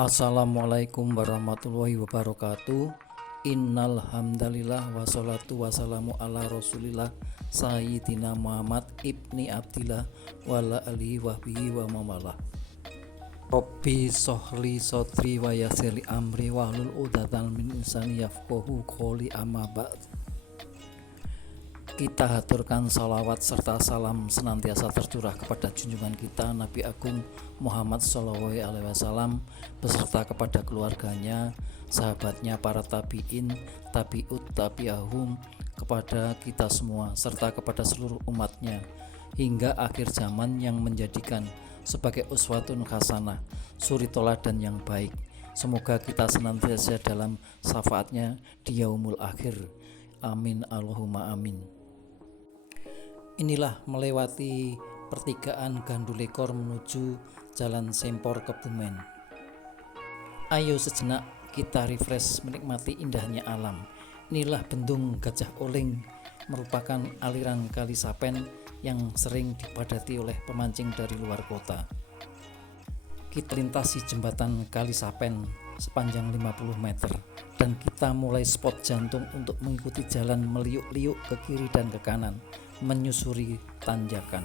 Assalamualaikum warahmatullahi wabarakatuh. Innal hamdalillah wassalatu wassalamu ala rasulillah Sayyidina Muhammad ibni Abdillah wala alihi wahbihi wa mamalah. Rabbi sohli sodri wa yasirli amri wahlul uqdatan min lisani yafqahu qouli amma ba'd. Kita haturkan salawat serta salam senantiasa tercurah kepada junjungan kita Nabi Agung Muhammad SAW beserta kepada keluarganya, sahabatnya, para tabi'in, tabi'ut tabi'ahum, kepada kita semua serta kepada seluruh umatnya hingga akhir zaman, yang menjadikan sebagai uswatun hasanah, suri toladan yang baik. Semoga kita senantiasa dalam syafaatnya di yaumul akhir. Amin Allahumma amin. Inilah melewati pertigaan Gandulekor menuju Jalan Sempor Kebumen. Ayo sejenak kita refresh menikmati indahnya alam. Inilah Bendung Gajah Oling, merupakan aliran Kali Sapen yang sering dipadati oleh pemancing dari luar kota. Kita lintasi jembatan Kali Sapen sepanjang 50 meter dan kita mulai spot jantung untuk mengikuti jalan meliuk-liuk ke kiri dan ke kanan, menyusuri tanjakan.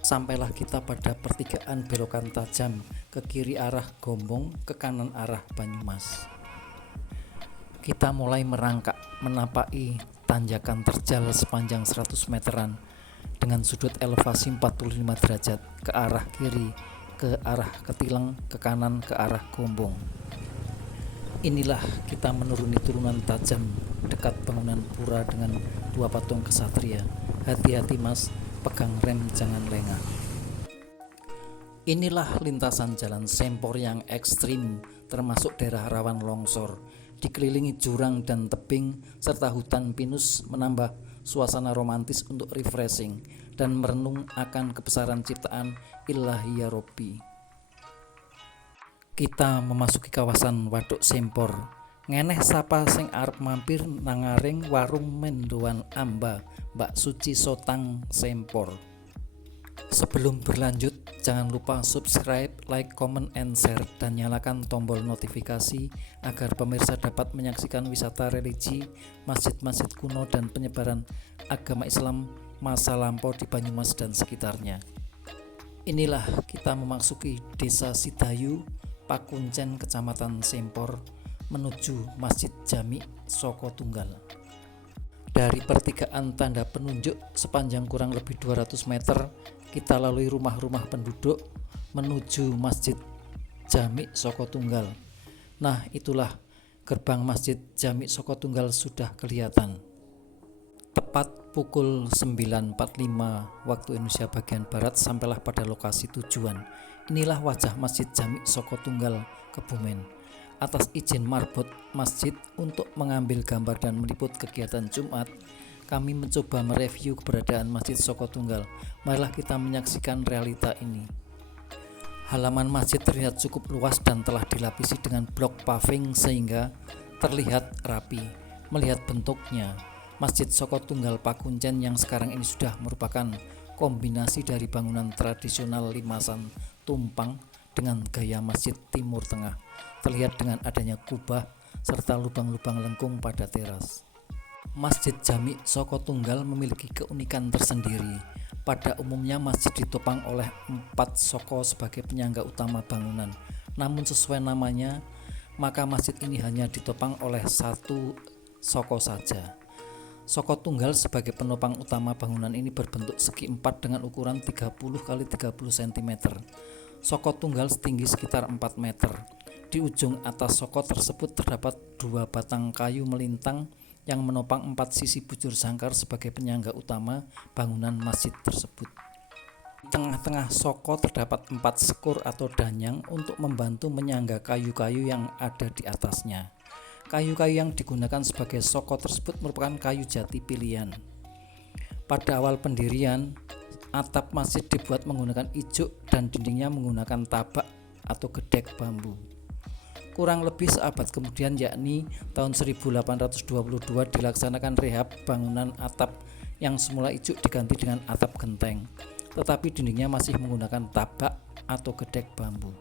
Sampailah kita pada pertigaan belokan tajam, ke kiri arah Gombong, ke kanan arah Banyumas. Kita mulai merangkak menapaki tanjakan terjal sepanjang 100 meteran dengan sudut elevasi 45 derajat ke arah kiri, ke arah Ketileng, ke kanan ke arah Gombong. Inilah kita menuruni turunan tajam dekat bangunan pura dengan dua patung kesatria. Hati-hati mas, pegang rem jangan lengah. Inilah lintasan jalan Sempor yang ekstrim, termasuk daerah rawan longsor, dikelilingi jurang dan tebing serta hutan pinus, menambah suasana romantis untuk refreshing dan merenung akan kebesaran ciptaan Ilahi ya Robbi. Kita memasuki kawasan Waduk Sempor. Ngeneh sapa sing arep mampir nangaring warung mendoan amba Mbak Suci Sotang Sempor. Sebelum berlanjut, jangan lupa subscribe, like, comment, and share, dan nyalakan tombol notifikasi agar pemirsa dapat menyaksikan wisata religi, masjid-masjid kuno, dan penyebaran agama Islam masa lampau di Banyumas dan sekitarnya. Inilah kita memasuki Desa Sidayu, Pakuncen, Kecamatan Sempor, menuju Masjid Jami Soko Tunggal. Dari pertigaan tanda penunjuk sepanjang kurang lebih 200 meter, kita lalui rumah-rumah penduduk menuju Masjid Jami Soko Tunggal. Nah, itulah gerbang Masjid Jami Soko Tunggal sudah kelihatan. Tepat pukul 9.45 waktu Indonesia bagian Barat sampailah pada lokasi tujuan. Inilah wajah Masjid Jami Soko Tunggal Kebumen. Atas izin marbot masjid untuk mengambil gambar dan meliput kegiatan Jumat, kami mencoba mereview keberadaan Masjid Soko Tunggal. Marilah kita menyaksikan realita ini. Halaman masjid terlihat cukup luas dan telah dilapisi dengan blok paving sehingga terlihat rapi. Melihat bentuknya, Masjid Soko Tunggal Pakuncen yang sekarang ini sudah merupakan kombinasi dari bangunan tradisional limasan tumpang dengan gaya masjid Timur Tengah, terlihat dengan adanya kubah serta lubang-lubang lengkung pada teras. Masjid Jami Soko Tunggal memiliki keunikan tersendiri. Pada umumnya masjid ditopang oleh 4 soko sebagai penyangga utama bangunan. Namun sesuai namanya, maka masjid ini hanya ditopang oleh 1 soko saja. Soko Tunggal sebagai penopang utama bangunan ini berbentuk segi 4 dengan ukuran 30 x 30 cm. Soko Tunggal setinggi sekitar 4 meter. Di ujung atas soko tersebut terdapat 2 batang kayu melintang yang menopang 4 sisi bujur sangkar sebagai penyangga utama bangunan masjid tersebut. Di tengah-tengah soko terdapat 4 sekur atau danyang untuk membantu menyangga kayu-kayu yang ada di atasnya. Kayu-kayu yang digunakan sebagai soko tersebut merupakan kayu jati pilihan. Pada awal pendirian, atap masjid dibuat menggunakan ijuk dan dindingnya menggunakan tabak atau gedek bambu. Kurang lebih seabad kemudian, yakni tahun 1822, dilaksanakan rehab bangunan atap yang semula ijuk diganti dengan atap genteng, tetapi dindingnya masih menggunakan tabak atau gedek bambu.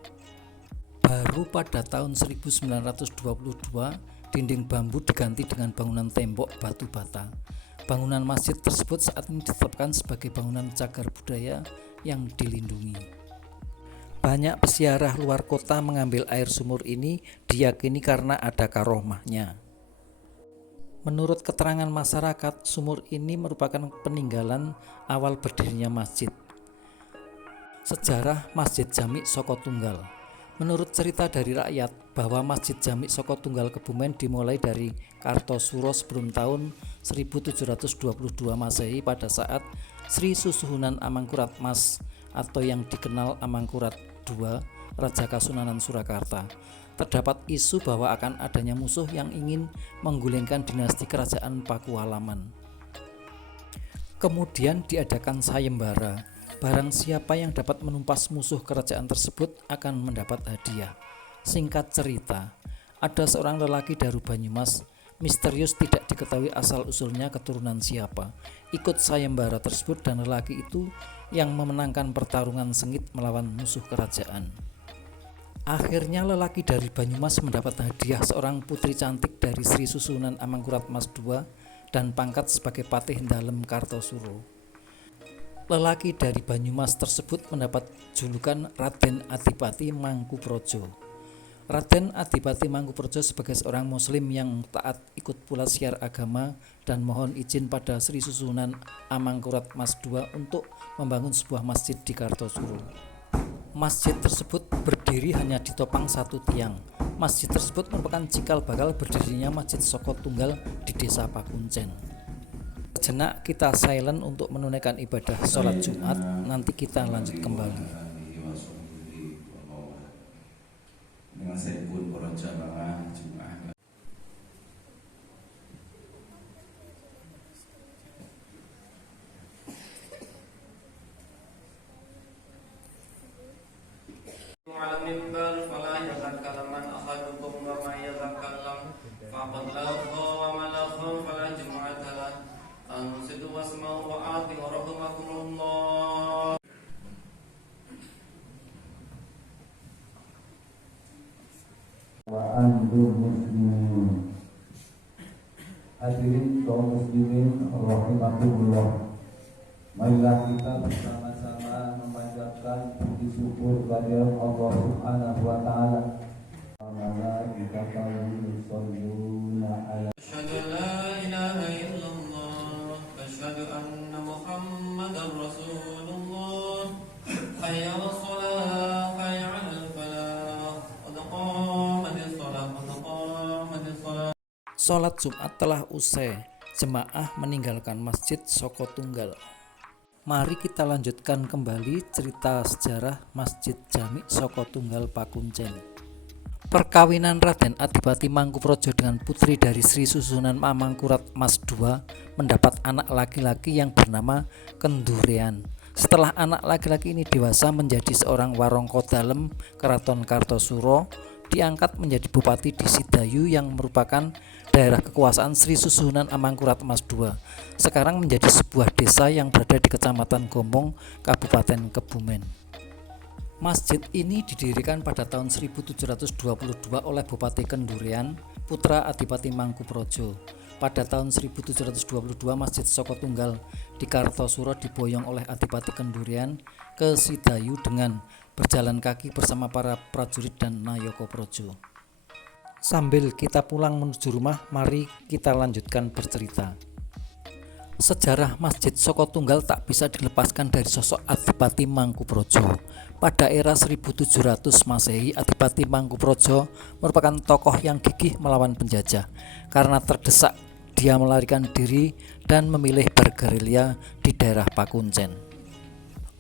Baru pada tahun 1922, dinding bambu diganti dengan bangunan tembok batu bata. Bangunan masjid tersebut saat ini ditetapkan sebagai bangunan cagar budaya yang dilindungi. Banyak peziarah luar kota mengambil air sumur ini diyakini karena ada karomahnya. Menurut keterangan masyarakat, sumur ini merupakan peninggalan awal berdirinya masjid. Sejarah Masjid Jami Soko Tunggal. Menurut cerita dari rakyat bahwa Masjid Jami Soko Tunggal Kebumen dimulai dari Kartosuro sebelum tahun 1722 Masehi pada saat Sri Susuhunan Amangkurat Mas atau yang dikenal Amangkurat II, Raja Kasunanan Surakarta. Terdapat isu bahwa akan adanya musuh yang ingin menggulingkan dinasti kerajaan Pakualaman. Kemudian diadakan sayembara. Barang siapa yang dapat menumpas musuh kerajaan tersebut akan mendapat hadiah. Singkat cerita, ada seorang lelaki dari Banyumas, misterius tidak diketahui asal-usulnya keturunan siapa, ikut sayembara tersebut dan lelaki itu yang memenangkan pertarungan sengit melawan musuh kerajaan. Akhirnya lelaki dari Banyumas mendapat hadiah seorang putri cantik dari Sri Susunan Amangkurat Mas II dan pangkat sebagai Patih Dalem Kartosuro. Lelaki dari Banyumas tersebut mendapat julukan Raden Adipati Mangkuprojo. Raden Adipati Mangkuprojo sebagai seorang muslim yang taat ikut pula siar agama dan mohon izin pada Sri Susunan Amangkurat Mas II untuk membangun sebuah masjid di Kartosuro. Masjid tersebut berdiri hanya ditopang satu tiang. Masjid tersebut merupakan cikal bakal berdirinya Masjid Soko Tunggal di Desa Pakuncen. Sejenak kita silent untuk menunaikan ibadah sholat Jumat, nanti kita lanjut kembali. Dengan saya pun para jamaah Jumat. على المنبر فلا يتكلم من أحدكم وما يتكلم فقد لغى وما لغى فلا جمعة له أنصتوا واسمعوا وأطيعوا رحمكم الله. Wa'antum muslimin. Hadirin kaum muslimin rahimakumullah. Marilah kita bersama-sama memanjatkan puji syukur kepada Allah Subhanahu wa taala. أشهد أن لا إله إلا الله أشهد أن محمدا رسول الله حي على الصلاة حي على الفلاح قد قامت الصلاة قد قامت الصلاة. Sholat Jumat telah usai, jemaah meninggalkan Masjid Soko Tunggal. Mari kita lanjutkan kembali cerita sejarah Masjid Jami Soko Tunggal Pakuncen. Perkawinan Raden Adipati Mangkuprojo dengan putri dari Sri Susunan Amangkurat Mas II mendapat anak laki-laki yang bernama Kendurean. Setelah anak laki-laki ini dewasa menjadi seorang warongko dalem Keraton Kartosuro, diangkat menjadi bupati di Sidayu yang merupakan daerah kekuasaan Sri Susunan Amangkurat Mas II. Sekarang menjadi sebuah desa yang berada di Kecamatan Gombong, Kabupaten Kebumen. Masjid ini didirikan pada tahun 1722 oleh Bupati Kendurean, putra Adipati Mangkuprojo. Pada tahun 1722 Masjid Soko Tunggal di Kartosuro diboyong oleh Adipati Kendurean ke Sidayu dengan berjalan kaki bersama para prajurit dan Nayoko Projo. Sambil kita pulang menuju rumah, mari kita lanjutkan bercerita. Sejarah Masjid Soko Tunggal tak bisa dilepaskan dari sosok Adipati Mangkuprojo. Pada era 1700 Masehi, Adipati Mangkuprojo merupakan tokoh yang gigih melawan penjajah. Karena terdesak, dia melarikan diri dan memilih bergerilya di daerah Pakuncen.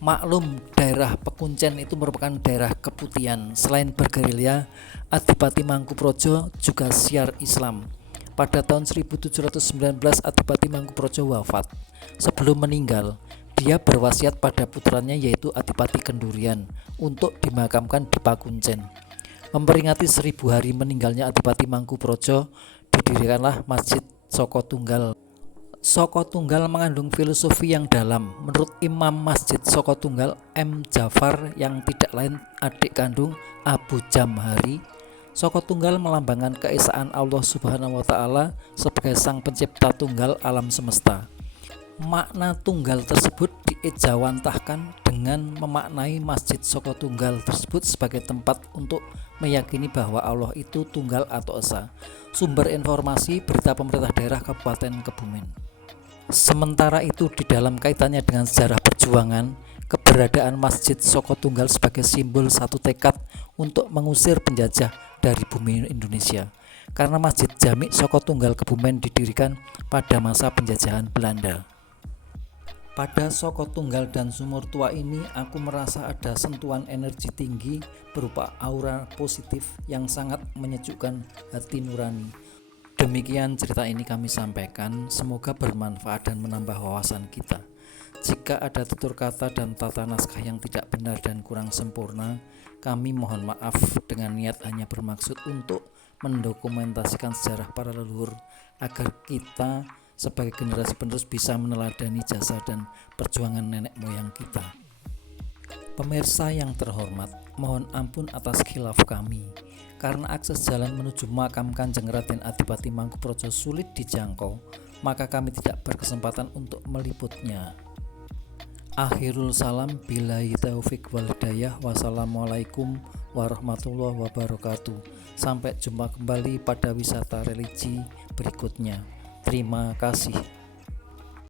Maklum, daerah Pakuncen itu merupakan daerah keputihan. Selain bergerilya, Adipati Mangkuprojo juga siar Islam. Pada tahun 1719 Adipati Mangkuprojo wafat. Sebelum meninggal, dia berwasiat pada putranya yaitu Adipati Kendurian untuk dimakamkan di Pakuncen. Memperingati 1000 hari meninggalnya Adipati Mangkuprojo, didirikanlah Masjid Soko Tunggal Soko Tunggal mengandung filosofi yang dalam. Menurut Imam Masjid Soko Tunggal M. Jafar yang tidak lain adik kandung Abu Jamhari, Soko Tunggal melambangkan keesaan Allah Subhanahu wa Ta'ala sebagai Sang Pencipta Tunggal alam semesta. Makna tunggal tersebut diejawantahkan dengan memaknai Masjid Soko Tunggal tersebut sebagai tempat untuk meyakini bahwa Allah itu tunggal atau esa. Sumber informasi berita pemerintah daerah Kabupaten Kebumen. Sementara itu di dalam kaitannya dengan sejarah perjuangan, keberadaan Masjid Soko Tunggal sebagai simbol satu tekad untuk mengusir penjajah dari bumi Indonesia. Karena Masjid Jami Soko Tunggal Kebumen didirikan pada masa penjajahan Belanda. Pada Soko Tunggal dan Sumur Tua ini aku merasa ada sentuhan energi tinggi berupa aura positif yang sangat menyejukkan hati nurani. Demikian cerita ini kami sampaikan, semoga bermanfaat dan menambah wawasan kita. Jika ada tutur kata dan tata naskah yang tidak benar dan kurang sempurna, kami mohon maaf dengan niat hanya bermaksud untuk mendokumentasikan sejarah para leluhur agar kita sebagai generasi penerus bisa meneladani jasa dan perjuangan nenek moyang kita. Pemirsa yang terhormat, mohon ampun atas khilaf kami. Karena akses jalan menuju makam Kanjeng Raden Adipati Mangkuprojo sulit dijangkau, maka kami tidak berkesempatan untuk meliputnya. Akhirul salam, billahi taufik wal hidayah. Wassalamualaikum warahmatullahi wabarakatuh. Sampai jumpa kembali pada wisata religi berikutnya. Terima kasih.